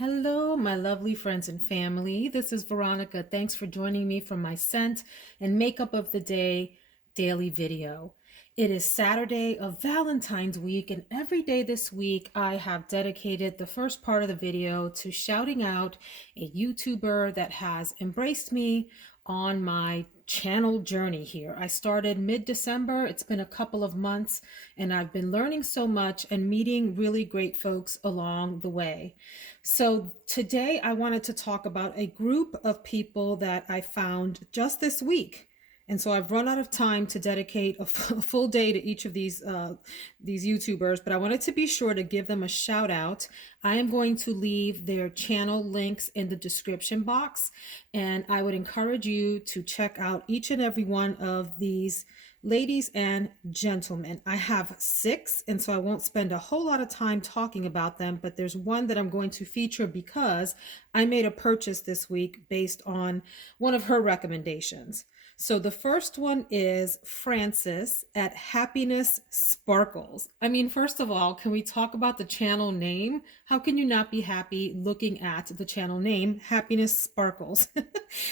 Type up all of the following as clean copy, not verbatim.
Hello, my lovely friends and family. This is Veronica. Thanks for joining me for my scent and makeup of the day daily video. It is Saturday of Valentine's week, and every day this week I have dedicated the first part of the video to shouting out a YouTuber that has embraced me on my channel journey here. I started mid-December. It's been a couple of months, and I've been learning so much and meeting really great folks along the way. So today I wanted to talk about a group of people that I found just this week. And so I've run out of time to dedicate a full day to each of these YouTubers, but I wanted to be sure to give them a shout out. I am going to leave their channel links in the description box, and I would encourage you to check out each and every one of these ladies and gentlemen. I have six, and so I won't spend a whole lot of time talking about them, but there's one that I'm going to feature because I made a purchase this week based on one of her recommendations. So the first one is Frances at Happiness Sparkles. I mean, first of all, can we talk about the channel name? How can you not be happy looking at the channel name, Happiness Sparkles?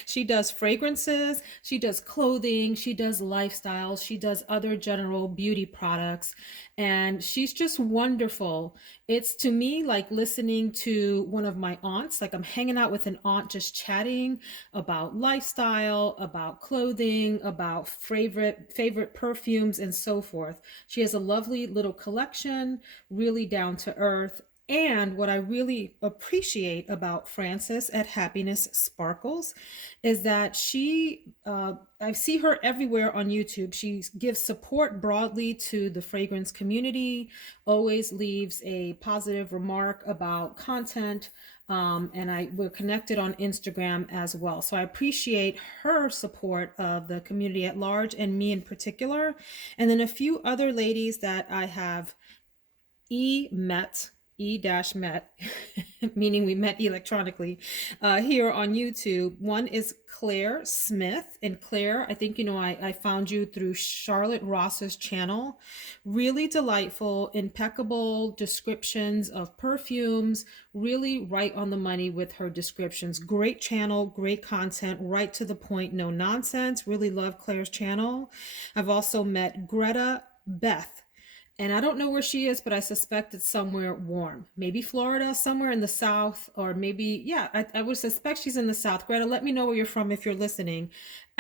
She does fragrances, she does clothing, she does lifestyles, she does other general beauty products, and she's just wonderful. It's to me like listening to one of my aunts, like I'm hanging out with an aunt just chatting about lifestyle, about clothing, about favorite perfumes and so forth. She has a lovely little collection, really down to earth. And what I really appreciate about Frances at Happiness Sparkles is that I see her everywhere on YouTube. She gives support broadly to the fragrance community, always leaves a positive remark about content. We're connected on Instagram as well. So I appreciate her support of the community at large and me in particular. And then a few other ladies that I have met met, meaning we met electronically, here on YouTube. One is Claire Smith. And Claire, I think, I found you through Charlotte Ross's channel. Really delightful, impeccable descriptions of perfumes, really right on the money with her descriptions. Great channel, great content, right to the point, no nonsense. Really love Claire's channel. I've also met Greta Beth, and I don't know where she is, but I suspect it's somewhere warm. Maybe Florida, somewhere in the South, or maybe, yeah, I would suspect she's in the South. Greta, let me know where you're from if you're listening.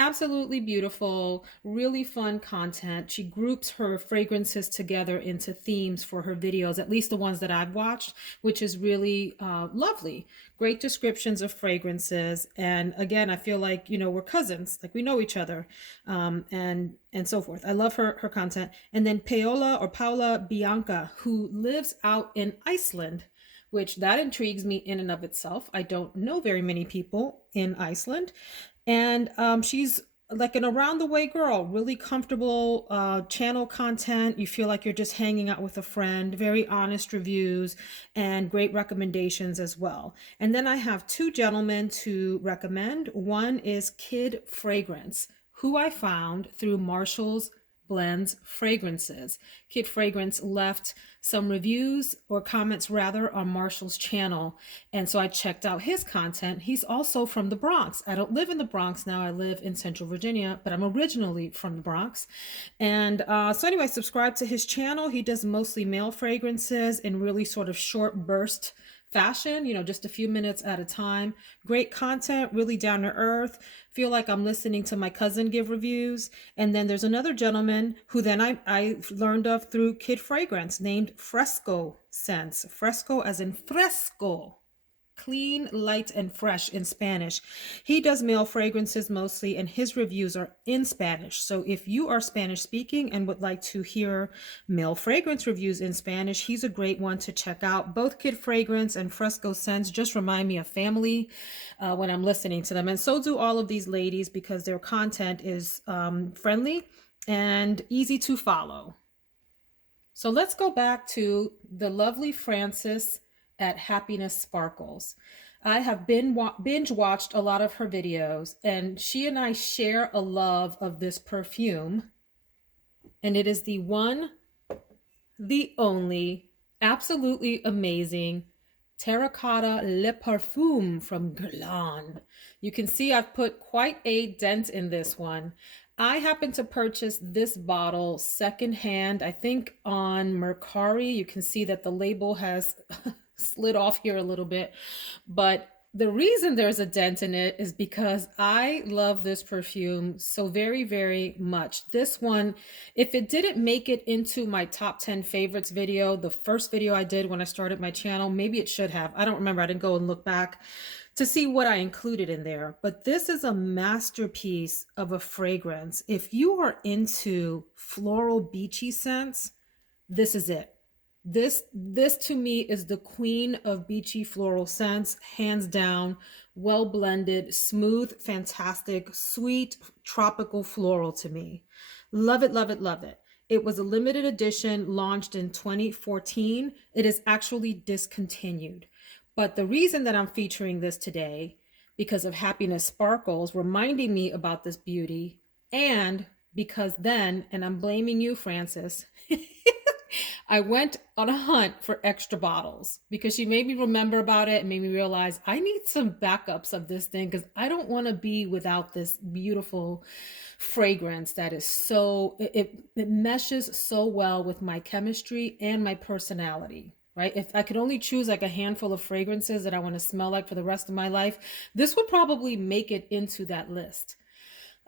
Absolutely beautiful, really fun content. She groups her fragrances together into themes for her videos, at least the ones that I've watched, which is really lovely. Great descriptions of fragrances. And again, I feel like, we're cousins, like we know each other, and so forth. I love her content. And then Paola Bianca, who lives out in Iceland, which that intrigues me in and of itself. I don't know very many people in Iceland. And she's like an around the way girl, really comfortable channel content. You feel like you're just hanging out with a friend, very honest reviews and great recommendations as well. And then I have two gentlemen to recommend. One is Kid Fragrance, who I found through Marshall's Blends Fragrances. Kid Fragrance left some reviews or comments rather on Marshall's channel, and so I checked out his content. He's also from the Bronx. I don't live in the Bronx now. I live in Central Virginia, but I'm originally from the Bronx. And so anyway, subscribe to his channel. He does mostly male fragrances in really sort of short burst fashion, just a few minutes at a time. Great content, really down to earth. Feel like I'm listening to my cousin give reviews. And then there's another gentleman who then I learned of through Kid Fragrance, named Fresco Scents. Fresco as in fresco. Clean, light, and fresh in Spanish. He does male fragrances mostly, and his reviews are in Spanish. So if you are Spanish speaking and would like to hear male fragrance reviews in Spanish, he's a great one to check out. Both Kid Fragrance and Fresco Scents just remind me of family when I'm listening to them. And so do all of these ladies, because their content is friendly and easy to follow. So let's go back to the lovely Frances at Happiness Sparkles. I have binge watched a lot of her videos, and she and I share a love of this perfume, and it is the one, the only, absolutely amazing Terracotta Le Parfum from Guerlain. You can see I've put quite a dent in this one. I happened to purchase this bottle secondhand, I think on Mercari. You can see that the label has slid off here a little bit, but the reason there's a dent in it is because I love this perfume so very, very much. This one, if it didn't make it into my top 10 favorites video, the first video I did when I started my channel, maybe it should have. I don't remember. I didn't go and look back to see what I included in there. But this is a masterpiece of a fragrance. If you are into floral beachy scents, this is it. This to me is the queen of beachy floral scents, hands down. Well blended, smooth, fantastic, sweet, tropical floral to me. Love it, love it, love it. It was a limited edition launched in 2014. It is actually discontinued. But the reason that I'm featuring this today, because of Happiness Sparkles reminding me about this beauty, and because then, and I'm blaming you, Frances, I went on a hunt for extra bottles because she made me remember about it and made me realize I need some backups of this thing because I don't want to be without this beautiful fragrance that is so, it meshes so well with my chemistry and my personality. Right? If I could only choose like a handful of fragrances that I want to smell like for the rest of my life, this would probably make it into that list.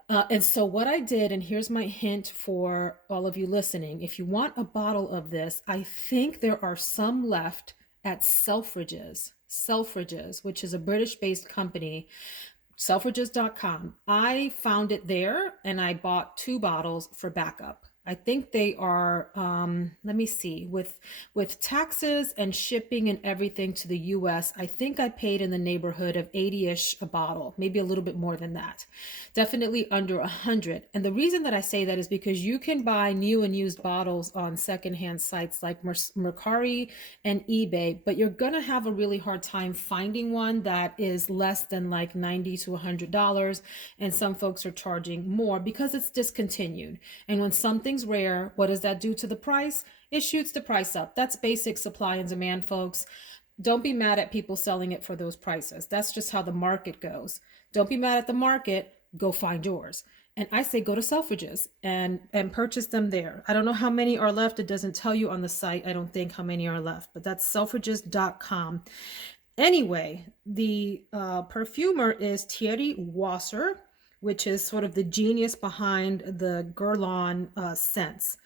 And so what I did, and here's my hint for all of you listening, if you want a bottle of this, I think there are some left at Selfridges, which is a British-based company, selfridges.com. I found it there and I bought 2 bottles for backup. I think they are, let me see, with taxes and shipping and everything to the US, I think I paid in the neighborhood of 80-ish a bottle, maybe a little bit more than that. Definitely under 100. And the reason that I say that is because you can buy new and used bottles on secondhand sites like Mercari and eBay, but you're gonna have a really hard time finding one that is less than like $90 to $100. And some folks are charging more because it's discontinued. And when something's rare, what does that do to the price? It shoots the price up. That's basic supply and demand, folks. Don't be mad at people selling it for those prices. That's just how the market goes. Don't be mad at the market. Go find yours. And I say go to Selfridges and purchase them there. I don't know how many are left. It doesn't tell you on the site. I don't think how many are left, but that's selfridges.com. Anyway, the perfumer is Thierry Wasser, which is sort of the genius behind the Guerlain scents.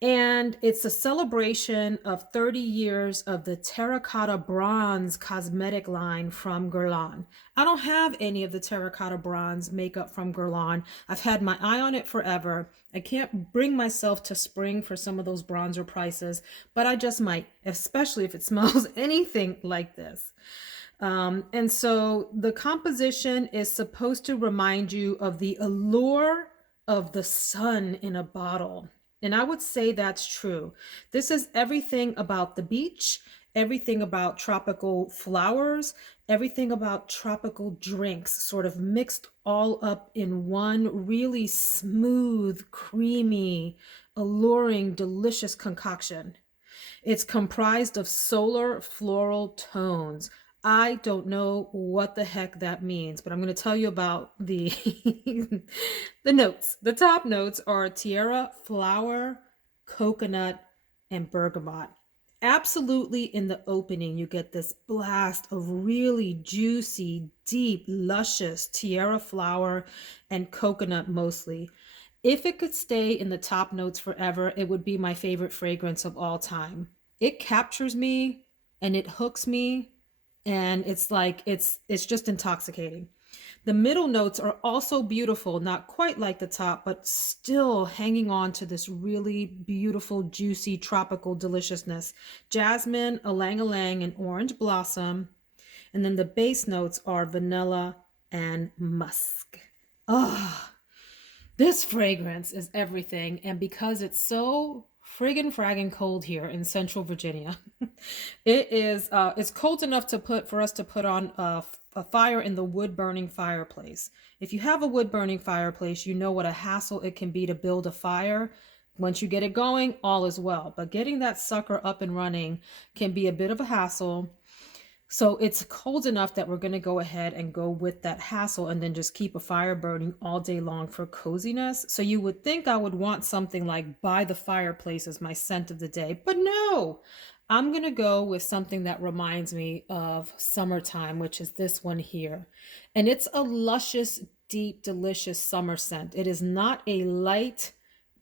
And it's a celebration of 30 years of the Terracotta Bronze cosmetic line from Guerlain. I don't have any of the Terracotta Bronze makeup from Guerlain. I've had my eye on it forever. I can't bring myself to spring for some of those bronzer prices, but I just might, especially if it smells anything like this. And so the composition is supposed to remind you of the allure of the sun in a bottle. And I would say that's true. This is everything about the beach, everything about tropical flowers, everything about tropical drinks, sort of mixed all up in one really smooth, creamy, alluring, delicious concoction. It's comprised of solar floral tones. I don't know what the heck that means, but I'm going to tell you about the the notes. The top notes are tiara, flower, coconut, and bergamot. Absolutely in the opening, you get this blast of really juicy, deep, luscious tiara flower and coconut mostly. If it could stay in the top notes forever, it would be my favorite fragrance of all time. It captures me and it hooks me, and it's like it's just intoxicating. The middle notes are also beautiful, not quite like the top, but still hanging on to this really beautiful, juicy, tropical deliciousness. Jasmine, ylang-ylang, and orange blossom. And then the base notes are vanilla and musk. Oh, this fragrance is everything. And because it's so friggin' fraggin' cold here in Central Virginia, it's cold enough for us to put on a fire in the wood burning fireplace. If you have a wood burning fireplace, you know what a hassle it can be to build a fire. Once you get it going, all is well. But getting that sucker up and running can be a bit of a hassle. So it's cold enough that we're going to go ahead and go with that hassle and then just keep a fire burning all day long for coziness. So you would think I would want something like by the fireplace as my scent of the day, but no. I'm going to go with something that reminds me of summertime, which is this one here. And it's a luscious, deep, delicious summer scent. It is not a light,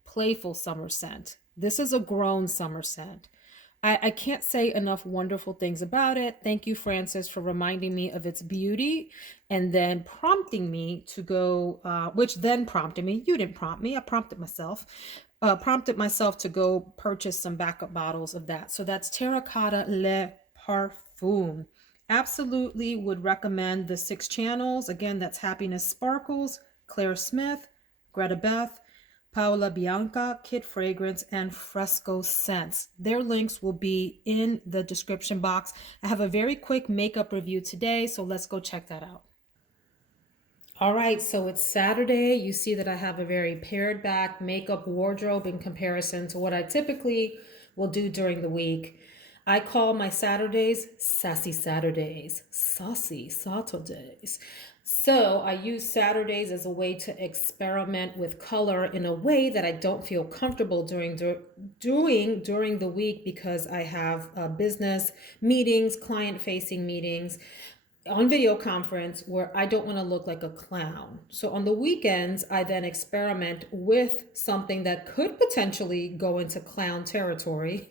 playful summer scent. This is a grown summer scent. I can't say enough wonderful things about it. Thank you, Francis, for reminding me of its beauty and then prompting me to go, which then prompted me. You didn't prompt me, I prompted myself to go purchase some backup bottles of that. So that's Terracotta Le Parfum. Absolutely would recommend the 6 channels. Again, that's Happiness Sparkles, Claire Smith, Greta Beth, Paola Bianca, Kid Fragrance, and Fresco Scents. Their links will be in the description box. I have a very quick makeup review today, so let's go check that out. All right, so it's Saturday. You see that I have a very pared back makeup wardrobe in comparison to what I typically will do during the week. I call my Saturdays sassy Saturdays, saucy Saturdays. So I use Saturdays as a way to experiment with color in a way that I don't feel comfortable doing during the week because I have business meetings, client-facing meetings on video conference where I don't want to look like a clown. So on the weekends, I then experiment with something that could potentially go into clown territory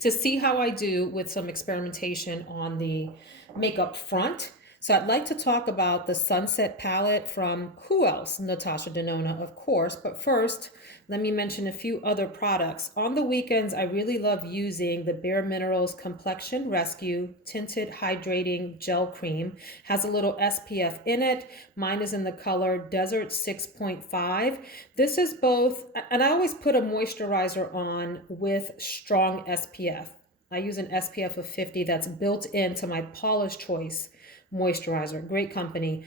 to see how I do with some experimentation on the makeup front. So I'd like to talk about the Sunset palette from who else? Natasha Denona, of course. But first, let me mention a few other products. On the weekends, I really love using the Bare Minerals Complexion Rescue Tinted Hydrating Gel Cream. Has a little SPF in it. Mine is in the color Desert 6.5. This is both, and I always put a moisturizer on with strong SPF. I use an SPF of 50 that's built into my Paula's Choice moisturizer. Great company.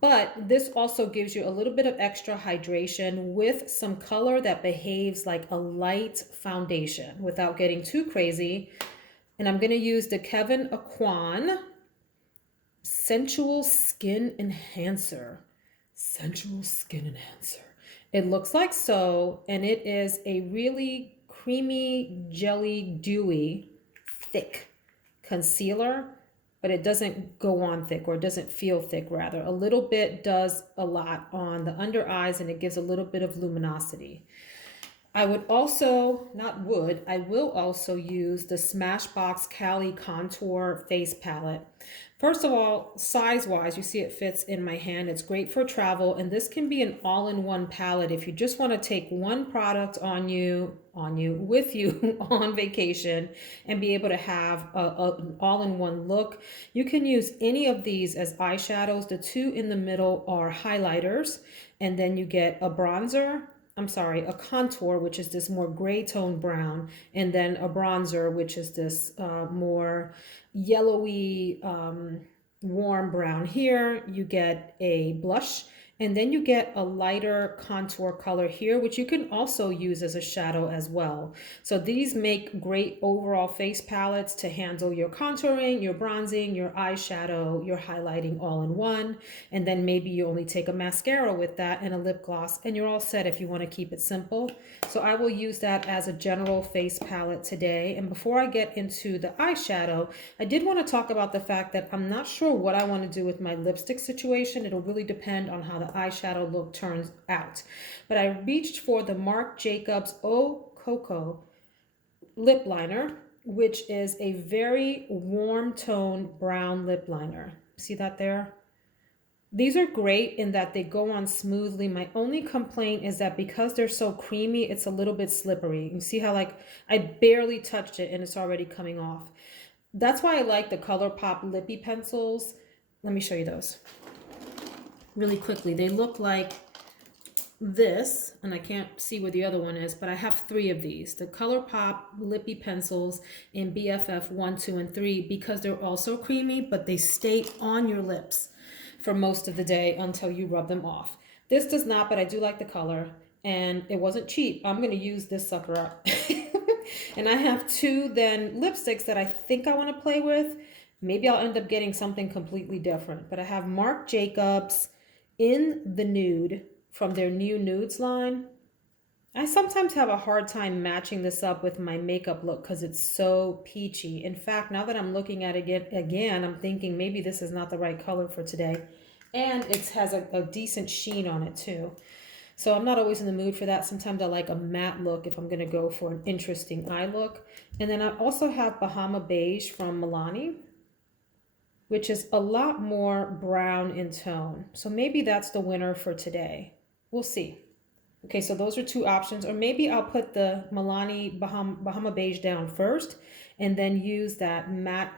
But this also gives you a little bit of extra hydration with some color that behaves like a light foundation without getting too crazy. And I'm going to use the Kevin Aquan Sensual Skin Enhancer. Sensual Skin Enhancer. It looks like so, and it is a really creamy, jelly, dewy, thick concealer, but it doesn't go on thick, or it doesn't feel thick rather. A little bit does a lot on the under eyes, and it gives a little bit of luminosity. I will also use the Smashbox CALI Contour Face Palette. First of all, size-wise, you see it fits in my hand. It's great for travel, and this can be an all-in-one palette if you just want to take one product with you on vacation and be able to have an all-in-one look. You can use any of these as eyeshadows. The two in the middle are highlighters, and then you get a contour, which is this more gray tone brown, and then a bronzer, which is this more yellowy, warm brown. Here you get a blush, and then you get a lighter contour color here, which you can also use as a shadow as well. So these make great overall face palettes to handle your contouring, your bronzing, your eyeshadow, your highlighting all in one. And then maybe you only take a mascara with that and a lip gloss, and you're all set if you want to keep it simple. So I will use that as a general face palette today. And before I get into the eyeshadow, I did want to talk about the fact that I'm not sure what I want to do with my lipstick situation. It'll really depend on how the eyeshadow look turns out. But I reached for the Marc Jacobs Eau Coco lip liner, which is a very warm tone brown lip liner. See that there? These are great in that they go on smoothly. My only complaint is that because they're so creamy, it's a little bit slippery. You see how I barely touched it and it's already coming off. That's why I like the ColourPop lippy pencils. Let me show you those really quickly. They look like this, and I can't see where the other one is, but I have 3 of these. The ColourPop lippy pencils in BFF 1, 2, and 3, because they're also creamy, but they stay on your lips for most of the day until you rub them off. This does not, but I do like the color, and it wasn't cheap. I'm going to use this sucker up. And I have 2 then lipsticks that I think I want to play with. Maybe I'll end up getting something completely different. But I have Marc Jacobs in the nude from their new nudes line. I sometimes have a hard time matching this up with my makeup look because it's so peachy. In fact, now that I'm looking at it again, I'm thinking maybe this is not the right color for today. And it has a decent sheen on it too. So I'm not always in the mood for that. Sometimes I like a matte look if I'm going to go for an interesting eye look. And then I also have Bahama Beige from Milani, which is a lot more brown in tone. So maybe that's the winner for today. We'll see. Okay, so those are two options. Or maybe I'll put the Milani Bahama Beige down first and then use that matte,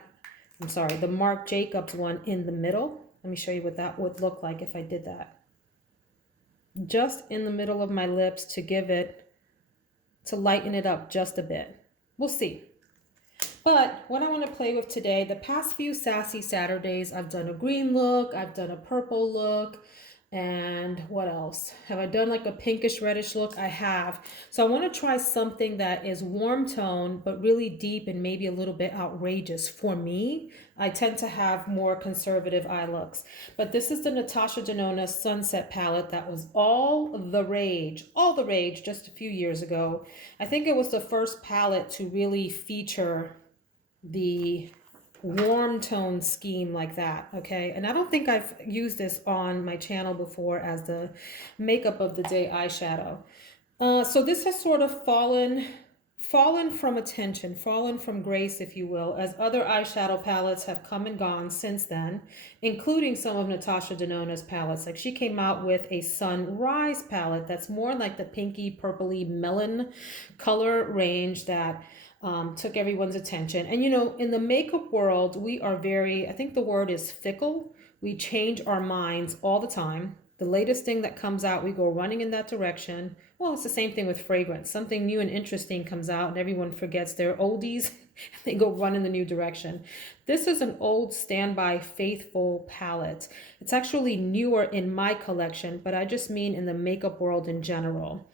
the Marc Jacobs one in the middle. Let me show you what that would look like if I did that. Just in the middle of my lips to lighten it up just a bit. We'll see. But what I want to play with today, the past few Sassy Saturdays, I've done a green look, I've done a purple look, and what else? Have I done like a pinkish reddish look? I have. So I want to try something that is warm tone, but really deep and maybe a little bit outrageous. For me, I tend to have more conservative eye looks. But this is the Natasha Denona Sunset palette that was all the rage just a few years ago. I think it was the first palette to really feature the warm tone scheme like that, okay? And I don't think I've used this on my channel before as the makeup of the day eyeshadow. So this has sort of fallen from attention, fallen from grace, if you will, as other eyeshadow palettes have come and gone since then, including some of Natasha Denona's palettes. Like she came out with a Sunrise palette that's more like the pinky, purpley melon color range that took everyone's attention. And you know, in the makeup world, we are very, I think the word is fickle. We change our minds all the time. The latest thing that comes out, we go running in that direction. Well, it's the same thing with fragrance. Something new and interesting comes out and everyone forgets their oldies. They go run in the new direction. This is an old standby faithful palette. It's actually newer in my collection, but I just mean in the makeup world in general.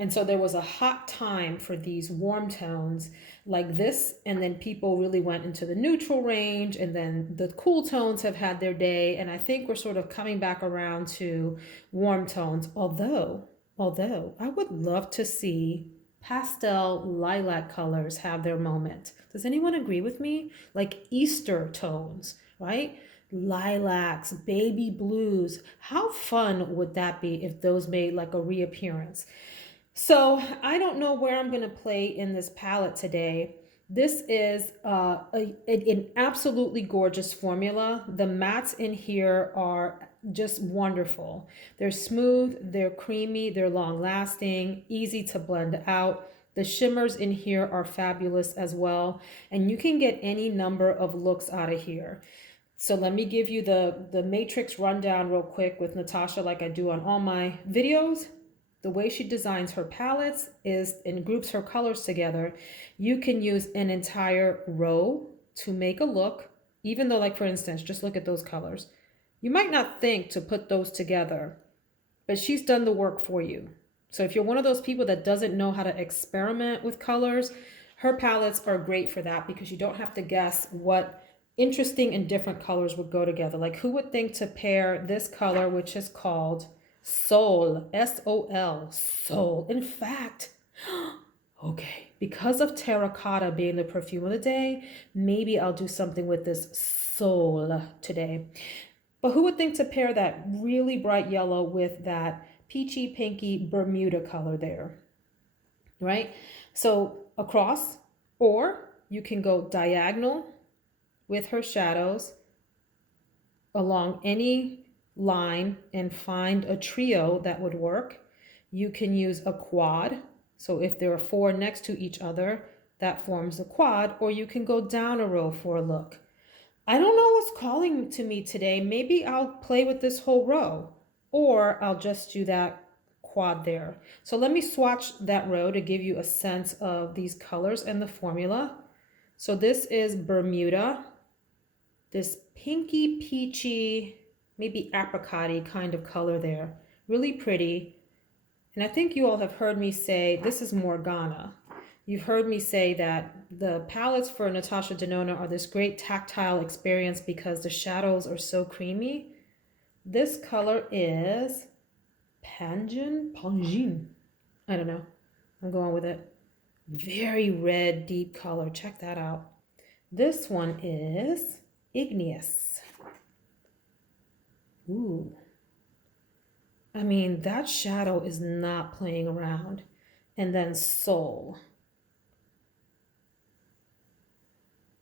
And so there was a hot time for these warm tones like this, and then people really went into the neutral range, and then the cool tones have had their day, and I think we're sort of coming back around to warm tones, although I would love to see pastel lilac colors have their moment. Does anyone agree with me? Like Easter tones, right? Lilacs, baby blues. How fun would that be if those made like a reappearance? So I don't know where I'm going to play in this palette today. This is an absolutely gorgeous formula. The mattes in here are just wonderful. They're smooth, they're creamy, they're long lasting, easy to blend out. The shimmers in here are fabulous as well. And you can get any number of looks out of here. So let me give you the matrix rundown real quick with Natasha like I do on all my videos. The way she designs her palettes is and groups her colors together. You can use an entire row to make a look, even though, like for instance, just look at those colors. You might not think to put those together, but she's done the work for you. So if you're one of those people that doesn't know how to experiment with colors, her palettes are great for that because you don't have to guess what interesting and different colors would go together. Like who would think to pair this color, which is called Soul, S-O-L, Soul. In fact, okay, because of Terracotta being the perfume of the day, maybe I'll do something with this Soul today. But who would think to pair that really bright yellow with that peachy pinky Bermuda color there, right? So across, or you can go diagonal with her shadows along any line and find a trio that would work. You can use a quad. So if there are four next to each other, that forms a quad, or you can go down a row for a look. I don't know what's calling to me today. Maybe I'll play with this whole row, or I'll just do that quad there. So let me swatch that row to give you a sense of these colors and the formula. So this is Bermuda, this pinky peachy, maybe apricot-y kind of color there. Really pretty. And I think you all have heard me say this is Morgana. You've heard me say that the palettes for Natasha Denona are this great tactile experience because the shadows are so creamy. This color is Pangin. I don't know. I'm going with it. Very red, deep color. Check that out. This one is Igneous. Ooh. I mean, that shadow is not playing around. And then Soul.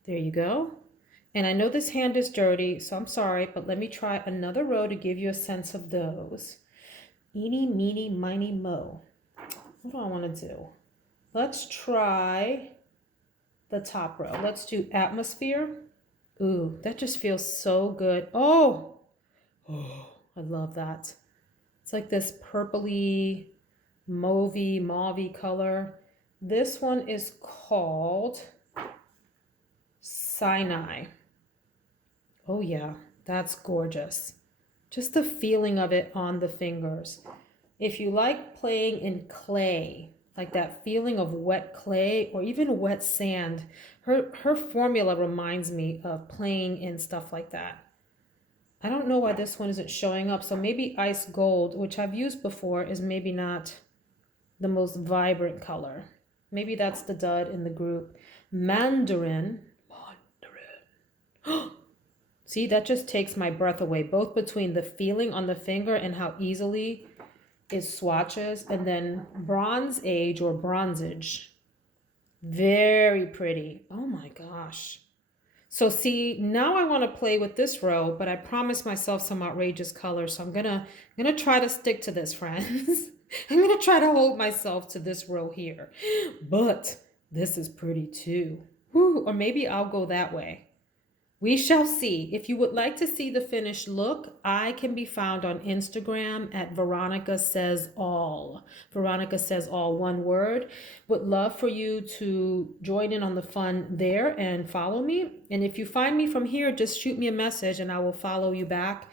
There you go. And I know this hand is dirty, so I'm sorry, but let me try another row to give you a sense of those. Eeny, meeny, miny, mo. What do I want to do? Let's try the top row. Let's do Atmosphere. Ooh, that just feels so good. Oh, I love that. It's like this purpley, mauvey color. This one is called Sinai. Oh yeah, that's gorgeous. Just the feeling of it on the fingers. If you like playing in clay, like that feeling of wet clay or even wet sand, her formula reminds me of playing in stuff like that. I don't know why this one isn't showing up. So maybe Ice Gold, which I've used before, is maybe not the most vibrant color. Maybe that's the dud in the group. Mandarin. See, that just takes my breath away, both between the feeling on the finger and how easily it swatches. And then Bronze Age or Bronzage. Very pretty. Oh my gosh. So see, now I want to play with this row, but I promised myself some outrageous colors. So I'm gonna try to stick to this, friends. I'm gonna try to hold myself to this row here. But this is pretty too. Whew, or maybe I'll go that way. We shall see. If you would like to see the finished look, I can be found on Instagram at Veronica Says All. Veronica Says All, one word. Would love for you to join in on the fun there and follow me. And if you find me from here, just shoot me a message and I will follow you back.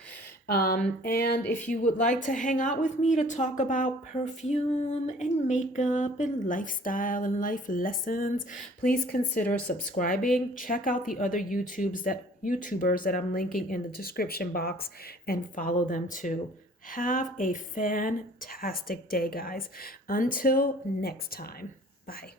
And if you would like to hang out with me to talk about perfume and makeup and lifestyle and life lessons, please consider subscribing. Check out the other YouTubers that I'm linking in the description box and follow them too. Have a fantastic day, guys. Until next time. Bye.